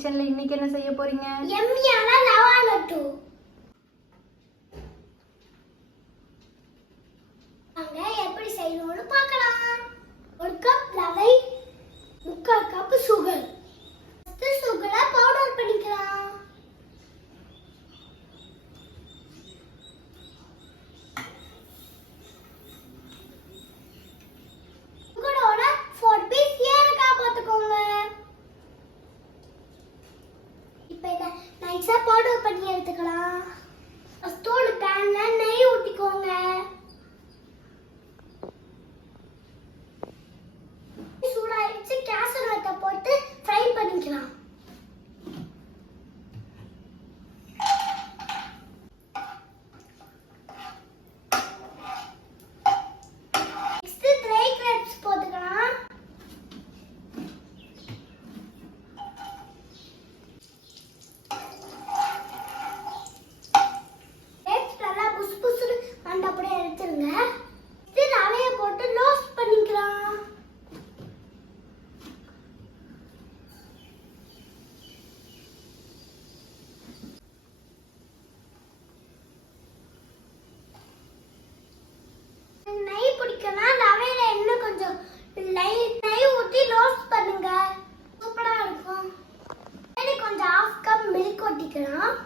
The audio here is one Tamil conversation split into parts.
கிச்சன்ல இன்னைக்கு என்ன செய்ய போறீங்க? எம்மியான ரவா லட்டு. அங்க எப்படி செய்யணும்னு பார்க்கலாம். 1 கப் ரவை, 3/4 கப் சுகர். ஃபர்ஸ்ட் சுகரை பவுடர் பண்ணிக்கலாம். சுகரோட 4 பீஸ் ஏலக்காய் போட்டுக்கோங்க. இப்போ இத நைஸா பவுடர் பண்ணி எடுத்துக்கலாம். ஃபர்ஸ்ட் ஒரு பேன்ல நெய் ஊத்திக்கோங்க. சூடாயிடுச்சு, கேசரோலை போட்டு ஃப்ரை பண்ணிக்கலாம். நெக்ஸ்ட் ட்ரை கிரேப்ஸ் போட்டுக்கலாம். கிரேப்ஸ் நல்லா புஸ் புஸ்னு அந்த அப்படியே எடுத்துருங்க. இது ரவையை போட்டு ரோஸ்ட் பண்ணிக்கலாம். நெய் பிடிக்கனா ரவையில இன்னும் கொஞ்சம் நெய் ஊத்தி ரோஸ்ட் பண்ணுங்க. சூப்பரா இருக்கும். இதுல கொஞ்சம் 1/2 கப் மில்க் ஊத்திக்கலாம்.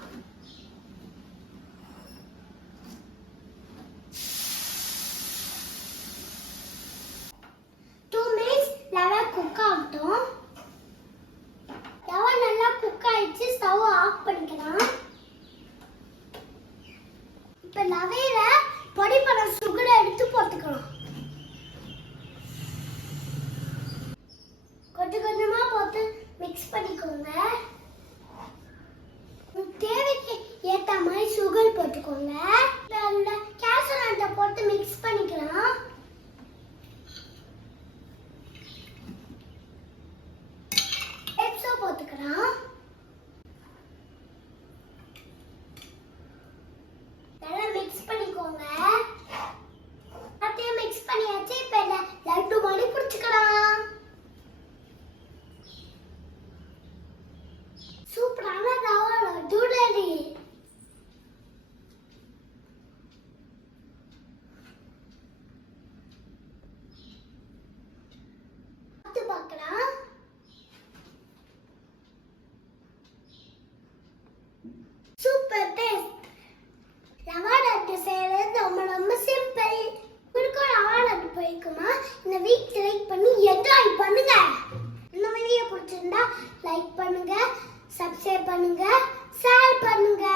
ரவை குக் ஆகட்டும். ரவை நல்லா குக் ஆயிடுச்சு, ஸ்டவ் ஆஃப் பண்ணிக்கலாம். இப்ப ரவையில பொடி பண்ண சுகரை எடுத்து போட்டுக்கலாம். கொஞ்சம் கொஞ்சமா போட்டு மிக்ஸ் பண்ணிக்கோங்க. தேவைக்கு ஏத்த மாதிரி சுகர் போட்டுக்கோங்க. அந்த கேசரோலை போட்டு மிக்ஸ் பண்ணிக்கலாம். போட்டுக்கலாம். நல்லா மிக்ஸ் பண்ணிக்கோங்க. அப்படியே மிக்ஸ் பண்ணியாச்சு. இப்ப லட்டு மாதிரி புடிச்சுக்கலாம். சூப்பரான ரவா லட்டு ரெடி. பார்த்து பார்க்கலாம். Super taste. ரவா லட்டு செய்யறது ரொம்ப சிம்பிள். உங்களுக்கு ரவா லட்டு பிடிக்குமா? இந்த வீக் லைக் பண்ணி என்ஜாய் பண்ணுங்க. இந்த வீடியோ பிடிச்சிருந்தா லைக் பண்ணுங்க, சப்ஸ்கிரைப் பண்ணுங்க, ஷேர் பண்ணுங்க.